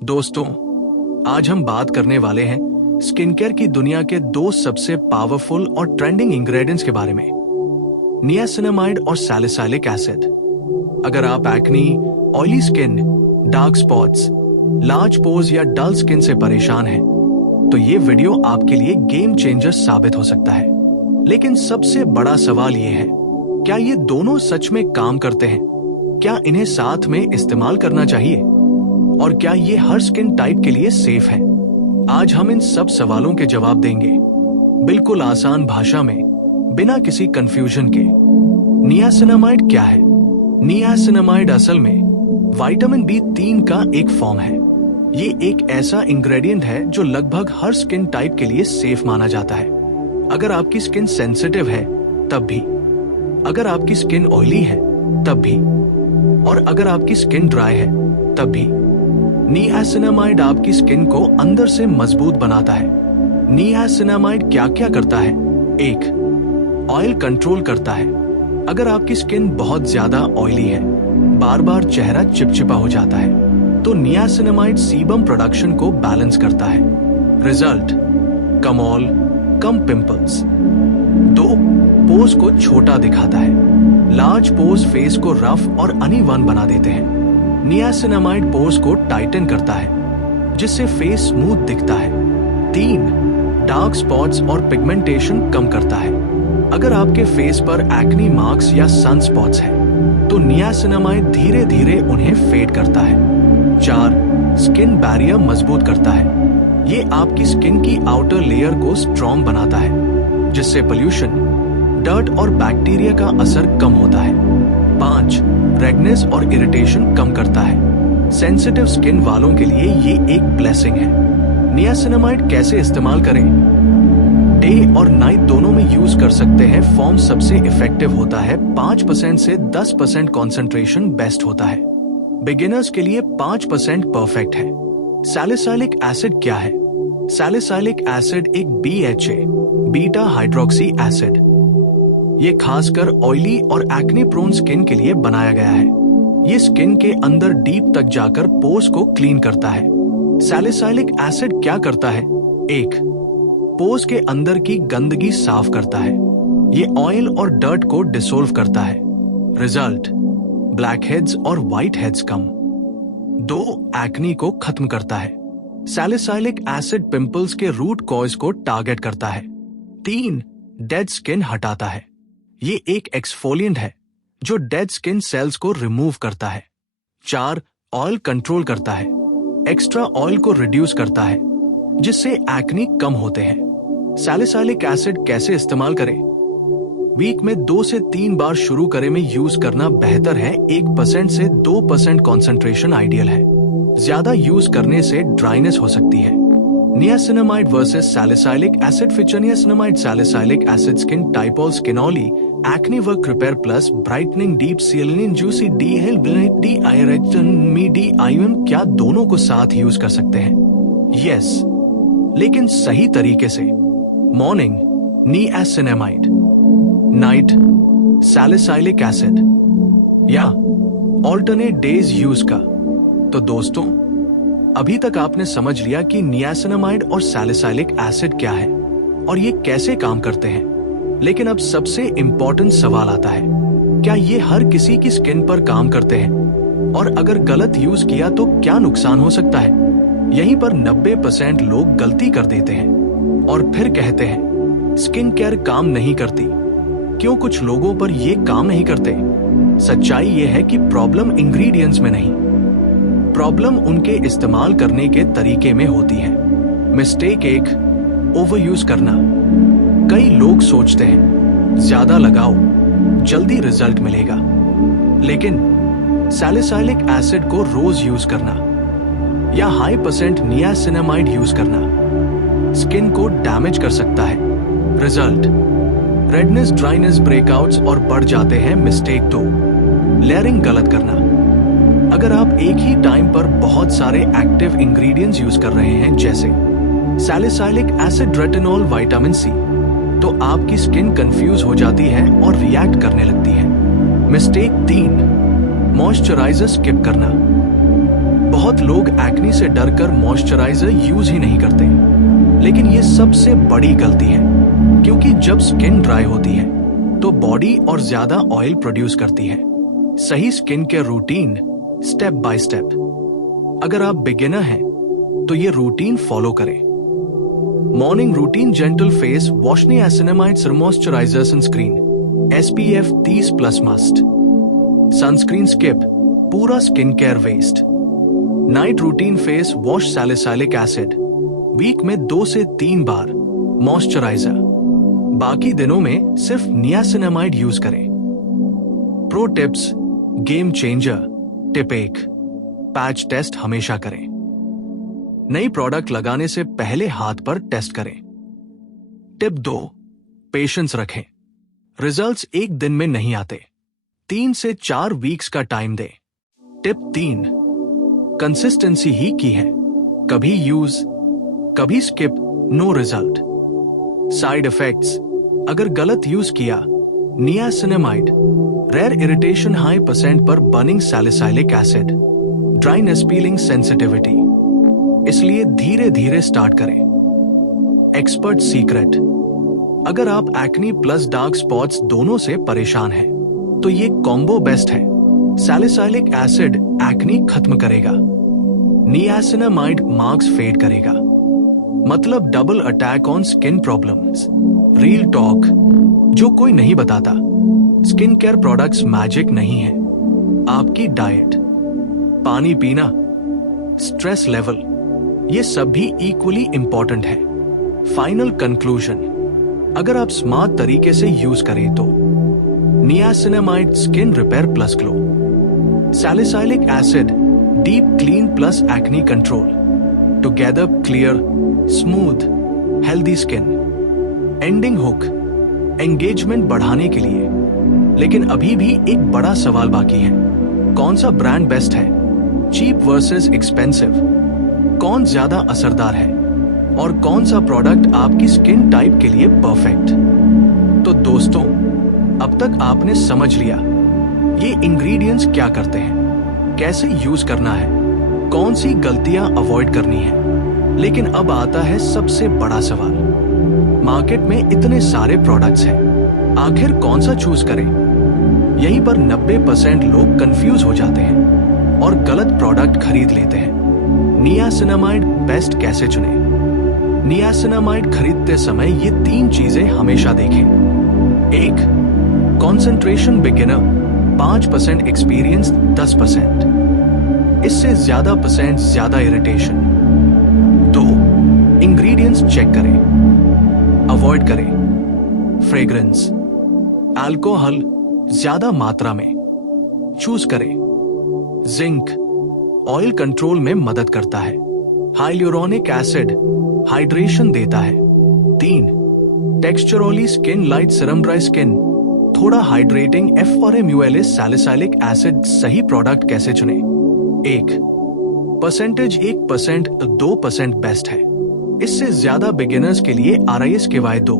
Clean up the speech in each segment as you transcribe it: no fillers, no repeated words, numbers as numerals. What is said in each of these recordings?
दोस्तों, आज हम बात करने वाले हैं स्किन केयर की दुनिया के दो सबसे पावरफुल और ट्रेंडिंग इंग्रेडिएंट्स के बारे में, नियासिनामाइड और सैलिसाइलिक एसिड। अगर आप acne, oily skin, dark spots, large pores या डल स्किन से परेशान हैं, तो ये वीडियो आपके लिए गेम चेंजर साबित हो सकता है। लेकिन सबसे बड़ा सवाल ये है, क्या ये दोनों सच में काम करते हैं? क्या इन्हें साथ में इस्तेमाल करना चाहिए? और क्या ये हर स्किन टाइप के लिए सेफ है? आज हम इन सब सवालों के जवाब देंगे, बिल्कुल आसान भाषा में, बिना किसी कंफ्यूजन के। नियासिनामाइड क्या है? नियासिनामाइड असल में विटामिन B3 का एक फॉर्म है। ये एक ऐसा इंग्रेडिएंट है जो लगभग हर स्किन टाइप के लिए सेफ माना जाता है। अगर आपकी स्किन सेंसिटिव है तब भी, अगर आपकी स्किन ऑयली है तब भी, और अगर आपकी स्किन ड्राई है तब भी। नियासिनामाइड आपकी स्किन को अंदर से मजबूत बनाता है। नियासिनामाइड क्या क्या करता है? 1. ऑयल कंट्रोल करता है। अगर आपकी स्किन बहुत ज्यादा ऑयली है, बार बार चेहरा चिपचिपा हो जाता है, तो नियासिनामाइड सीबम प्रोडक्शन को बैलेंस करता है। रिजल्ट: कम ऑयल, कम पिंपल्स। 2. पोर्स को छोटा दिखाता है। लार्ज पोर्स फेस को रफ और अनइवन बना देते हैं। नियासिनामाइड पोर्स को टाइटन करता है, जिससे फेस स्मूथ दिखता है। 3. डार्क स्पॉट्स और पिगमेंटेशन कम करता है। अगर आपके फेस पर एक्नी मार्क्स या सन स्पॉट्स हैं, तो नियासिनामाइड धीरे धीरे उन्हें फेड करता है। 4. स्किन बैरियर मजबूत करता है। ये आपकी स्किन की आउटर लेयर को स्ट्रॉन्ग बनाता है, जिससे पोल्यूशन, डर्ट और बैक्टीरिया का असर कम होता है। 5. रेडनेस और इरिटेशन कम करता है। सेंसिटिव स्किन वालों के लिए ये एक ब्लेसिंग है। नियासिनामाइड कैसे इस्तेमाल करें? डे और नाइट दोनों में यूज कर सकते हैं। फॉर्म सबसे इफेक्टिव होता है। 5% से 10% कॉन्सेंट्रेशन बेस्ट होता है। बिगिनर्स के लिए 5% परफेक्ट है। सैलिसाइलिक एसिड क्या है? सैलिसाइलिक एसिड एक BHA, बीटा हाइड्रोक्सी एसिड। ये खासकर ऑयली और एक्ने प्रोन स्किन के लिए बनाया गया है। ये स्किन के अंदर डीप तक जाकर पोर्स को क्लीन करता है। सैलिसाइलिक एसिड क्या करता है? 1. पोर्स के अंदर की गंदगी साफ करता है। ये ऑयल और डर्ट को डिसोल्व करता है। रिजल्ट: ब्लैक हेड्स और व्हाइट हेड्स कम। 2. एक्नी को खत्म करता है। सैलिसाइलिक एसिड पिंपल्स के रूट कॉज को टारगेट करता है। 3. डेड स्किन हटाता है। ये एक एक्सफोलिएंट है जो डेड स्किन सेल्स को रिमूव करता है। 4. ऑयल कंट्रोल करता है। एक्स्ट्रा ऑयल को रिड्यूस करता है, जिससे एक्नी कम होते हैं। सैलिसाइलिक एसिड कैसे इस्तेमाल करें? वीक में 2 से 3 बार शुरू करें में यूज करना बेहतर है। 1% से 2% कॉन्सेंट्रेशन आइडियल है। ज्यादा यूज करने से ड्राइनेस हो सकती है। Niacinamide versus salicylic acid feature. Niacinamide salicylic acid skin type all skin oily, acne work repair plus brightening deep सीलिन जूसी डी हेल्थ डी आईएम। क्या दोनों को साथ यूज कर सकते हैं? यस, लेकिन सही तरीके से। Morning niacinamide, night salicylic acid, या ऑल्टरनेट डेज यूज का। तो दोस्तों, अभी तक आपने समझ लिया कि नियासिनामाइड और सैलिसाइलिक एसिड क्या है और ये कैसे काम करते हैं। लेकिन अब सबसे इंपॉर्टेंट सवाल आता है, क्या ये हर किसी की स्किन पर काम करते हैं? और अगर गलत यूज किया तो क्या नुकसान हो सकता है? यहीं पर 90% लोग गलती कर देते हैं और फिर कहते हैं स्किन केयर काम नहीं करती। क्यों कुछ लोगों पर ये काम नहीं करते? सच्चाई ये है कि प्रॉब्लम इंग्रेडिएंट्स में नहीं, प्रॉब्लम उनके इस्तेमाल करने के तरीके में होती है। मिस्टेक 1, ओवर यूज करना। कई लोग सोचते हैं ज्यादा लगाओ, जल्दी रिजल्ट मिलेगा। लेकिन सैलिसाइलिक एसिड को रोज यूज करना या हाई % नियासिनामाइड यूज करना स्किन को डैमेज कर सकता है। रिजल्ट: रेडनेस, ड्राइनेस, ब्रेकआउट्स और बढ़ जाते हैं। मिस्टेक 2, लेयरिंग गलत करना। अगर आप एक ही टाइम पर बहुत सारे एक्टिव इंग्रेडिएंट्स यूज कर रहे हैं, जैसे salicylic acid, retinol, vitamin C, तो आपकी स्किन कंफ्यूज हो जाती है और रिएक्ट करने लगती है। मिस्टेक 3, मॉइस्चराइजर स्किप करना। बहुत लोग एक्ने से डरकर मॉइस्चराइजर यूज ही नहीं करते, लेकिन ये सबसे बड़ी गलती है, क्योंकि जब स्किन ड्राई होती है तो बॉडी और ज्यादा ऑयल प्रोड्यूस करती है। सही skin care routine step by step. अगर आप बिगिनर हैं तो ये रूटीन फॉलो करें। Morning routine, gentle face wash, niacinamide serum, moisturiser, sunscreen SPF 30+ must. Sunscreen skip, पूरा skin care waste. Night routine, face wash, salicylic acid, week में 2 से 3 बार, moisturiser. बाकी दिनों में सिर्फ नियासिनामाइड यूज करें। Pro tips, game changer. Tip 1, patch test हमेशा करें। नई प्रोडक्ट लगाने से पहले हाथ पर टेस्ट करें। टिप 2, पेशेंस रखें। रिजल्ट्स एक दिन में नहीं आते, 3 से 4 वीक्स का टाइम दें। टिप 3, कंसिस्टेंसी ही की है। कभी यूज, कभी skip, no result. Side effects, अगर गलत यूज किया, नियासिनामाइड, रेयर इरिटेशन, हाई % पर burning, salicylic acid, dryness, piling, sensitivity. इसलिए धीरे धीरे स्टार्ट करें। एक्सपर्ट सीक्रेट, अगर आप एक्ने प्लस डार्क स्पॉट्स दोनों से परेशान हैं, तो ये कॉम्बो बेस्ट है। सैलिसाइलिक एसिड एक्ने खत्म करेगा, नियासिनामाइड मार्क्स फेड करेगा, मतलब double attack on skin problems. Real talk, जो कोई नहीं बताता, स्किन केयर प्रोडक्ट्स मैजिक नहीं है। आपकी डाइट, पानी पीना, स्ट्रेस लेवल, ये सब भी इक्वली इंपॉर्टेंट है। फाइनल कंक्लूजन, अगर आप स्मार्ट तरीके से यूज करें तो niacinamide skin repair plus glow, salicylic acid deep clean plus acne control, together clear, smooth, healthy skin. Ending hook, engagement बढ़ाने के लिए। लेकिन अभी भी एक बड़ा सवाल बाकी है, कौन सा ब्रांड बेस्ट है? चीप वर्सेस एक्सपेंसिव, कौन ज्यादा असरदार है, और कौन सा प्रोडक्ट आपकी स्किन टाइप के लिए परफेक्ट? तो दोस्तों, अब तक आपने समझ लिया ये इंग्रेडिएंट्स क्या करते हैं, कैसे यूज करना है, कौन सी गलतियां अवॉइड करनी है। लेकिन अब आता है सबसे बड़ा सवाल, मार्केट में इतने सारे प्रोडक्ट्स हैं, आखिर कौन सा चूज करें? यहीं पर 90% लोग कंफ्यूज हो जाते हैं और गलत प्रोडक्ट खरीद लेते हैं। नियासिनामाइड बेस्ट कैसे चुने? नियासिनामाइड खरीदते समय ये 3 चीजें हमेशा देखें। 1, कॉन्सेंट्रेशन, बिगिनर 5%, एक्सपीरियंस 10%, इससे ज्यादा % ज्यादा इरिटेशन। 2, इंग्रेडिएंट्स चेक करें, अवॉइड करें फ्रेग्रेंस, अल्कोहल ज्यादा मात्रा में, चूज करें जिंक, ऑयल कंट्रोल में मदद करता है, हाइलुरोनिक एसिड हाइड्रेशन देता है। 3, texturally skin, light serum, dry skin थोड़ा हाइड्रेटिंग, FRMULA सैलिसाइलिक एसिड। सही प्रोडक्ट कैसे चुने? 1, परसेंटेज 1%, 2% बेस्ट है, इससे ज्यादा बिगिनर्स के लिए RIS KY 2,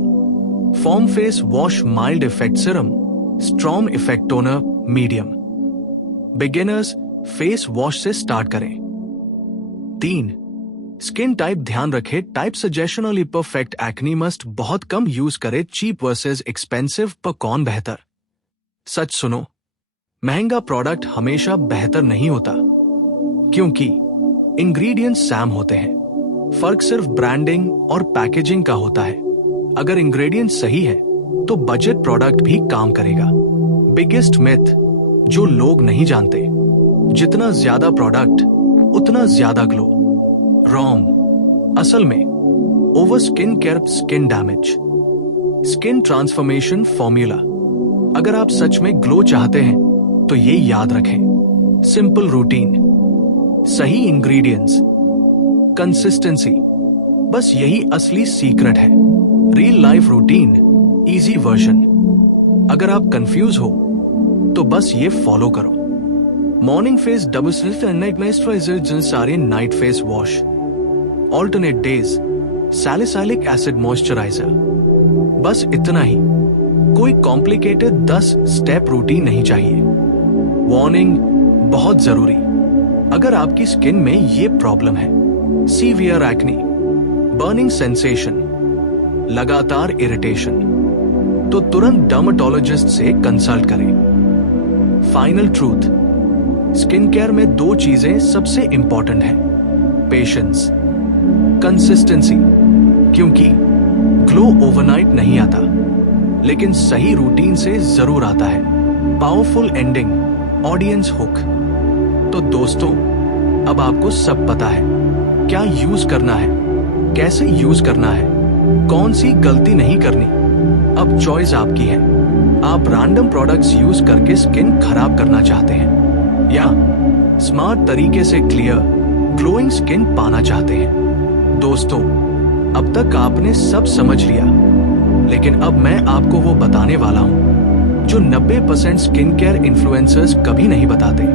form face wash, mild effect serum, strong effect toner medium. Beginners face wash से स्टार्ट करें। 3, स्किन टाइप ध्यान रखें, टाइप सजेशनली परफेक्ट, एक्ने मस्ट बहुत कम यूज करे, चीप वर्सेस एक्सपेंसिव पर कौन बेहतर? सच सुनो, महंगा प्रोडक्ट हमेशा बेहतर नहीं होता, क्योंकि इंग्रेडिएंट्स सैम होते हैं। फर्क सिर्फ ब्रांडिंग और पैकेजिंग का होता है। अगर इंग्रेडिएंट सही है तो बजट प्रोडक्ट भी काम करेगा। बिगेस्ट मिथ जो लोग नहीं जानते, जितना ज्यादा प्रोडक्ट उतना ज्यादा ग्लो। रॉन्ग, असल में over skin care skin damage. Skin transformation formula, अगर आप सच में ग्लो चाहते हैं तो ये याद रखें, सिंपल रूटीन, सही इंग्रेडिएंट्स, कंसिस्टेंसी, बस यही असली सीक्रेट है। Real life routine, easy version. अगर आप कंफ्यूज हो तो बस ये फॉलो करो। Morning face double slit night moisturiser, सारे night face wash, alternate days salicylic acid moisturiser. बस इतना ही, कोई कॉम्प्लिकेटेड 10 स्टेप रूटीन नहीं चाहिए। वार्निंग बहुत जरूरी, अगर आपकी स्किन में ये प्रॉब्लम है, सीवियर एक्नी, बर्निंग सेंसेशन, लगातार इरिटेशन, तो तुरंत डर्मेटोलॉजिस्ट से कंसल्ट करें। फाइनल ट्रूथ, स्किन केयर में 2 चीजें सबसे इंपॉर्टेंट हैं, पेशेंस, कंसिस्टेंसी, क्योंकि ग्लो ओवरनाइट नहीं आता, लेकिन सही रूटीन से जरूर आता है। Powerful ending, audience hook. तो दोस्तों, अब आपको सब पता है, क्या यूज करना है, कैसे यूज करना है, कौन सी गलती नहीं करनी। अब चॉइस आपकी है। आप रैंडम प्रोडक्ट्स यूज करके स्किन खराब करना चाहते हैं या स्मार्ट तरीके से क्लियर, ग्लोइंग स्किन पाना चाहते हैं। दोस्तों, अब तक आपने सब समझ लिया, लेकिन अब मैं आपको वो बताने वाला हूं जो 90% स्किन केयर इन्फ्लुएंसर्स कभी नहीं बताते।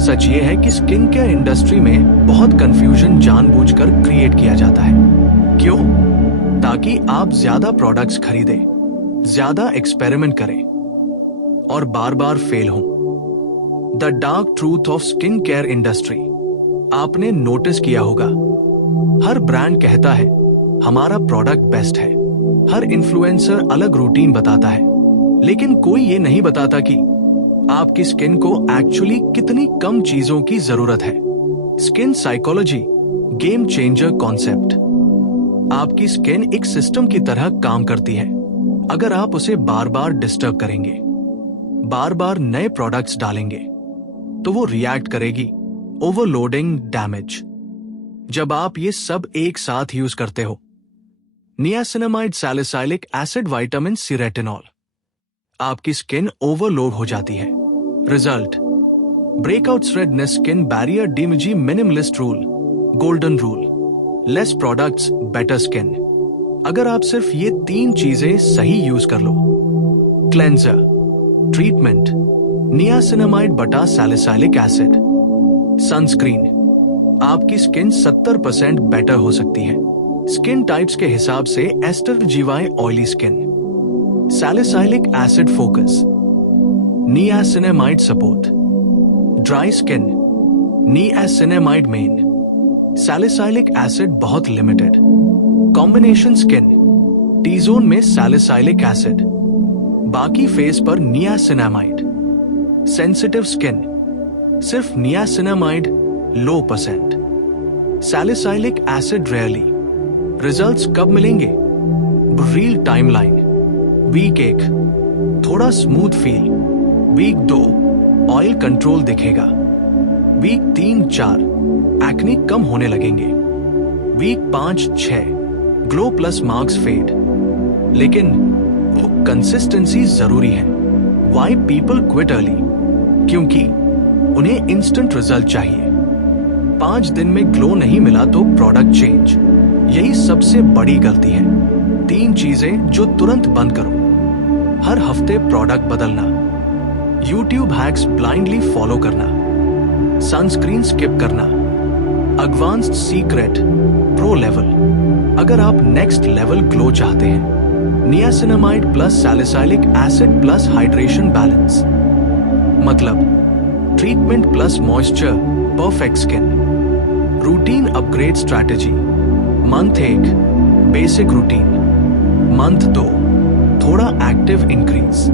सच ये है कि स्किन केयर इंडस्ट्री में बहुत कंफ्यूजन जानबूझकर क्रिएट किया जाता है। क्यों? ताकि आप ज्यादा प्रोडक्ट्स खरीदें, ज्यादा एक्सपेरिमेंट करें और बार बार फेल हों। The dark truth of skin care industry. आपने नोटिस किया होगा, हर ब्रांड कहता है हमारा प्रोडक्ट बेस्ट है, हर इन्फ्लुएंसर अलग रूटीन बताता है, लेकिन कोई ये नहीं बताता कि आपकी स्किन को एक्चुअली कितनी कम चीजों की जरूरत है। Skin psychology, game changer concept. आपकी स्किन एक सिस्टम की तरह काम करती है। अगर आप उसे बार बार डिस्टर्ब करेंगे, बार बार नए प्रोडक्ट्स डालेंगे, तो वो रिएक्ट करेगी, ओवरलोडिंग, डैमेज। जब आप ये सब एक साथ यूज करते हो, niacinamide, salicylic acid, vitamin C, retinol, आपकी स्किन ओवरलोड हो जाती है। Result, breakouts, redness, skin barrier, damage, minimalist rule, golden rule, less products, better skin. अगर आप सिर्फ ये 3 चीजें सही यूज कर लो, क्लेंजर, ट्रीटमेंट, नियासिनामाइड बटा सैलिसाइलिक एसिड, सनस्क्रीन, आपकी स्किन 70% बेटर हो सकती है। स्किन टाइप्स के हिसाब से एस्टर जीवाई, oily skin, salicylic acid focus, niacinamide support, dry skin, niacinamide main, salicylic acid बहुत limited, combination skin, T zone में सैलिसाइलिक एसिड, बाकी फेस पर नियासिनामाइड, सेंसिटिव स्किन, सिर्फ niacinamide, low %, salicylic acid rarely. Results कब मिलेंगे? रियल टाइमलाइन, वीक 1 थोड़ा smooth feel, week 2 oil control दिखेगा, week 3-4 acne कम होने लगेंगे, week 5-6 glow plus marks fade. लेकिन वो कंसिस्टेंसी जरूरी है। Why people quit early? क्योंकि उन्हें इंस्टेंट रिजल्ट चाहिए। 5 दिन में ग्लो नहीं मिला तो प्रोडक्ट चेंज, यही सबसे बड़ी गलती है। 3 चीजें जो तुरंत बंद करो, हर हफ्ते प्रोडक्ट बदलना, YouTube हैक्स ब्लाइंडली फॉलो करना, सनस्क्रीन स्किप करना, एडवांस्ड सीक्रेट प्रो लेवल। अगर आप नेक्स्ट लेवल ग्लो चाहते हैं, niacinamide plus salicylic acid plus hydration balance, मतलब treatment plus moisture, perfect skin. Routine upgrade strategy, month 1 basic routine, month 2 थोड़ा active increase,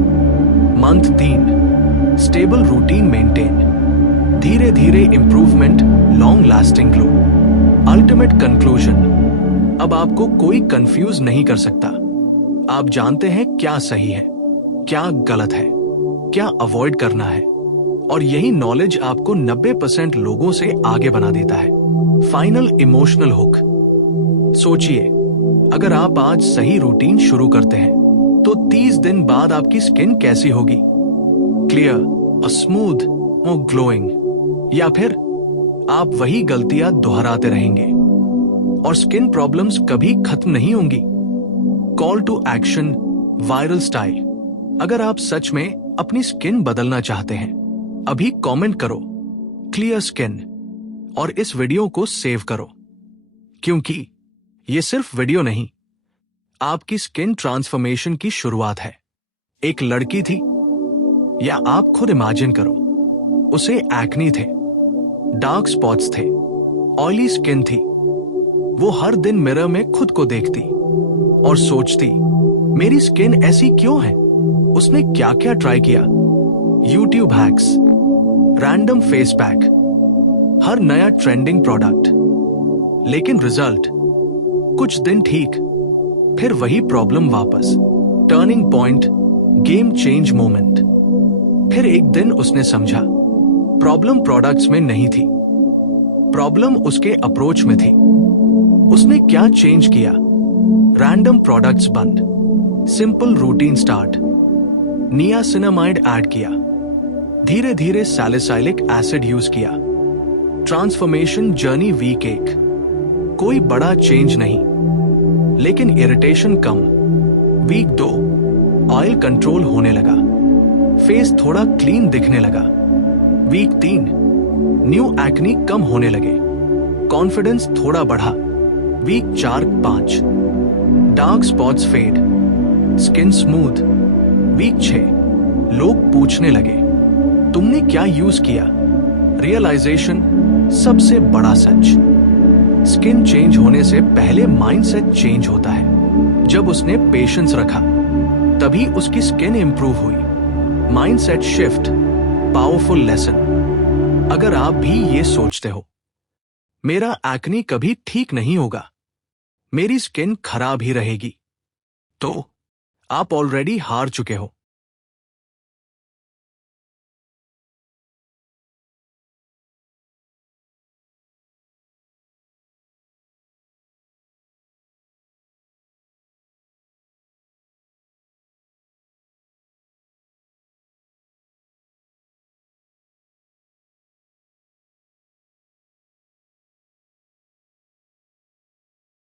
month 3 stable routine maintain, धीरे धीरे improvement, long lasting glow. Ultimate conclusion, अब आपको कोई confuse नहीं कर सकता। आप जानते हैं क्या सही है, क्या गलत है, क्या अवॉइड करना है, और यही नॉलेज आपको 90% लोगों से आगे बना देता है। Final emotional hook. सोचिए, अगर आप आज सही रूटीन शुरू करते हैं तो 30 दिन बाद आपकी स्किन कैसी होगी? क्लियर और स्मूथ और ग्लोइंग, या फिर आप वही गलतियां दोहराते रहेंगे और स्किन प्रॉब्लम्स कभी खत्म नहीं होंगी? Call to action, viral style. अगर आप सच में अपनी स्किन बदलना चाहते हैं, अभी कमेंट करो क्लियर स्किन और इस वीडियो को सेव करो, क्योंकि ये सिर्फ वीडियो नहीं, आपकी स्किन ट्रांसफॉर्मेशन की शुरुआत है। एक लड़की थी, या आप खुद इमेजिन करो, उसे एक्ने थे, डार्क स्पॉट्स थे, ऑयली स्किन थी। वो हर दिन मिरर में खुद को देखती और सोचती, मेरी स्किन ऐसी क्यों है? उसने क्या क्या ट्राई किया, YouTube hacks, random face pack, हर नया ट्रेंडिंग प्रोडक्ट, लेकिन रिजल्ट कुछ दिन ठीक, फिर वही प्रॉब्लम वापस। Turning point, game change moment. फिर एक दिन उसने समझा, प्रॉब्लम प्रोडक्ट्स में नहीं थी, प्रॉब्लम उसके अप्रोच में थी। उसने क्या चेंज किया? रैंडम प्रोडक्ट्स बंद, simple routine start, niacinamide add किया, धीरे धीरे सैलिसाइलिक एसिड यूज किया। ट्रांसफॉर्मेशन जर्नी वीक 1, कोई बड़ा चेंज नहीं, लेकिन इरिटेशन कम। वीक 2, ऑयल कंट्रोल होने लगा, फेस थोड़ा क्लीन दिखने लगा। वीक 3, न्यू एक्नी कम होने लगे, कॉन्फिडेंस थोड़ा बढ़ा। Week 4-5, dark spots fade, skin smooth. Week 6, लोग पूछने लगे, तुमने क्या यूज किया? रियलाइजेशन, सबसे बड़ा सच, स्किन चेंज होने से पहले माइंडसेट चेंज होता है। जब उसने पेशेंस रखा, तभी उसकी स्किन इंप्रूव हुई। Mindset shift, powerful lesson. अगर आप भी ये सोचते हो, मेरा एक्ने कभी ठीक नहीं होगा, मेरी स्किन खराब ही रहेगी, तो आप ऑलरेडी हार चुके हो।